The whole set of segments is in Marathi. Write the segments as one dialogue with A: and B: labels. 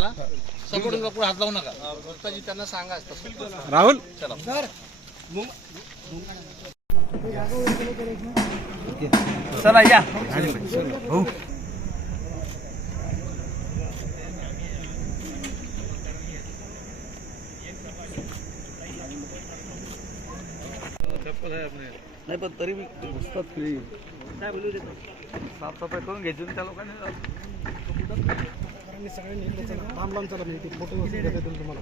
A: त्याला सपोर्ट पुढे हात लावू नका. गुप्ताजी त्यांना सांगा तसं
B: राहुल?
A: चला.
B: चला या. नाही पण तरी मी घुसतात खेळी साफसफाई करून घ्यायची त्या लोकांनी.
C: लांब लांब चला. मी फोटो देतो तुम्हाला.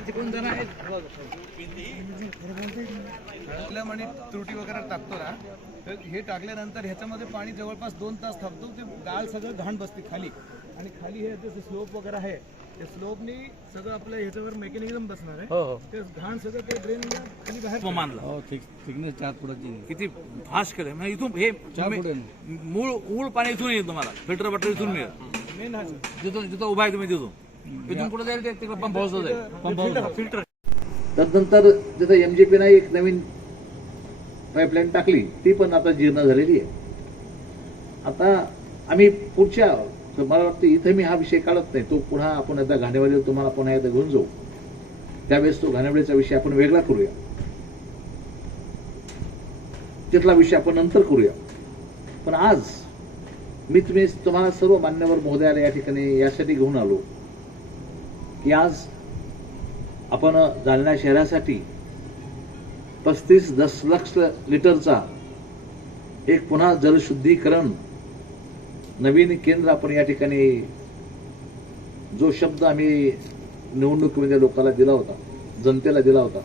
B: तिकडून जण आहेत?
C: प्रॉब्लेम आणि त्रुटी वगैरे टाकतो ना तर हे टाकल्यानंतर ह्याच्यामध्ये पाणी जवळपास दोन तास थांबतो ते गाळ सगळं घाण बसते खाली. आणि खाली हे जसं स्लोप वगैरे आहे त्या स्लोपनी सगळं आपलं ह्याच्यावर मेकॅनिझम बसणार आहे.
B: हो हो.
C: ते घाण सगळं ते ड्रेन खाली बाहेर
A: मानला
B: हो ठीक. थिकनेस चार फुटाची
A: किती फास्ट केलं म्हणजे इथून हे
B: चार
A: मूळ मूळ पाणी इथून येईल तुम्हाला. फिल्टर बटर इथून मिळेल.
C: मेन हा.
A: जिथून जिथं उभा आहे तुम्ही तिथून. इथून कुठे जाईल ते? तिकडे पंप हाऊसला जाईल.
B: पंप हाऊस
C: फिल्टर
D: त्यानंतर जिथं एम जे पीनं एक नवीन पाईपलाईन टाकली ती पण आता जीर्ण झालेली आहे. आता आम्ही पुढच्या तर मला वाटतं इथं मी हा विषय काढत नाही. तो पुन्हा आपण एकदा घाणेवाडीवर तुम्हाला पुन्हा एकदा घेऊन जाऊ. त्यावेळेस तो घाणेवाडीचा विषय आपण वेगळा करूया. तिथला विषय आपण नंतर करूया. पण आज मी तुम्ही तुम्हाला सर्व मान्यवर महोदयाला या ठिकाणी यासाठी घेऊन आलो की आज आपण जालना शहरासाठी पस्तीस दशलक्ष लिटरचा एक पुन्हा जलशुद्धीकरण नवीन केंद्र आपण या ठिकाणी जो शब्द आम्ही निवडणुकीमध्ये म्हणजे लोकांना दिला होता जनतेला दिला होता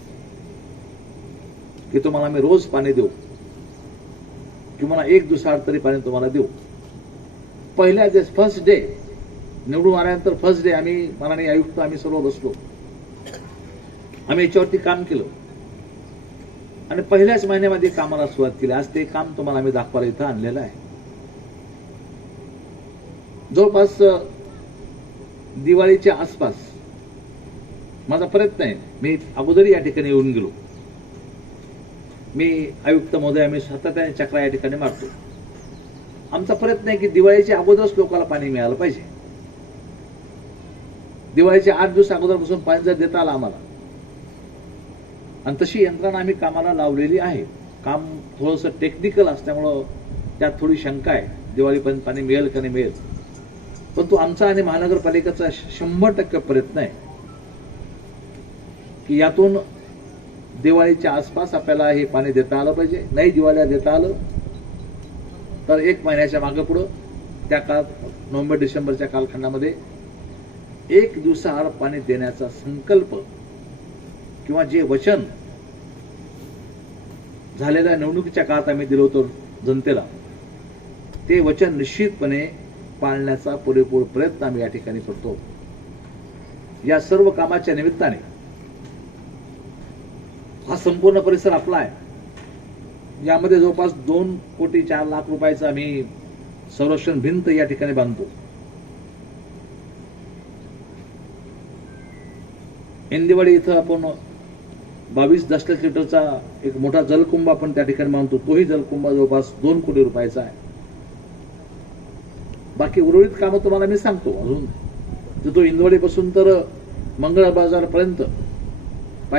D: की तुम्हाला आम्ही रोज पाणी देऊ किंवा एक दिवसाआड तरी पाणी तुम्हाला देऊ. पहिल्या दिवस फर्स्ट डे निवडून आल्यानंतर फर्स्ट डे आम्ही माननीय आयुक्त आम्ही सर्व बसलो. आम्ही याच्यावरती काम केलं. आणि पहिल्याच महिन्यामध्ये कामाला सुरुवात केली. आज ते काम तुम्हाला आम्ही दाखवायला इथं आणलेलं आहे. जवळपास दिवाळीच्या आसपास माझा प्रयत्न आहे मी अगोदर या ठिकाणी येऊन गेलो. मी आयुक्त महोदय आम्ही सातत्याने चक्रा या ठिकाणी मारतो. आमचा प्रयत्न आहे की दिवाळीच्या अगोदरच लोकांना पाणी मिळालं पाहिजे. दिवाळीच्या आठ दिवस अगोदरपासून पाणी जर देता आलं आम्हाला. आणि तशी यंत्रणा आम्ही कामाला लावलेली आहे. काम थोडंसं टेक्निकल असल्यामुळं त्यात थोडी शंका आहे. दिवाळीपर्यंत पाणी मिळेल का नाही मिळेल? परंतु आमचा आणि महानगरपालिकेचा शंभर टक्के प्रयत्न आहे की यातून दिवाळीच्या आसपास आपल्याला हे पाणी देता आलं पाहिजे. नाही दिवाळीला देता आलं तर एक महिन्याच्या मागे पुढं त्या काळात नोव्हेंबर डिसेंबरच्या कालखंडामध्ये एक दिवसाआड पाणी देण्याचा संकल्प किंवा जे वचन झालेल्या निवडणुकीच्या काळात आम्ही दिलं होतं जनतेला ते वचन निश्चितपणे पाळण्याचा पुरेपूर प्रयत्न आम्ही या ठिकाणी करतो. या सर्व कामाच्या निमित्ताने हा संपूर्ण परिसर आपला आहे. यामध्ये जवळपास दोन कोटी चार लाख रुपयाचा आम्ही संरक्षण भिंत या ठिकाणी बांधतो. इंदिवाडी इथं आपण बावीस दशलक्ष लिटरचा एक मोठा जलकुंभ आपण त्या ठिकाणी मानतो तोही जलकुंभ जवळपास दोन कोटी रुपयाचा आहे. बाकी उर्वरित कामं तुम्हाला मी सांगतो. अजून? जो तो इंदवाडीपासून तर मंगळ बाजारपर्यंत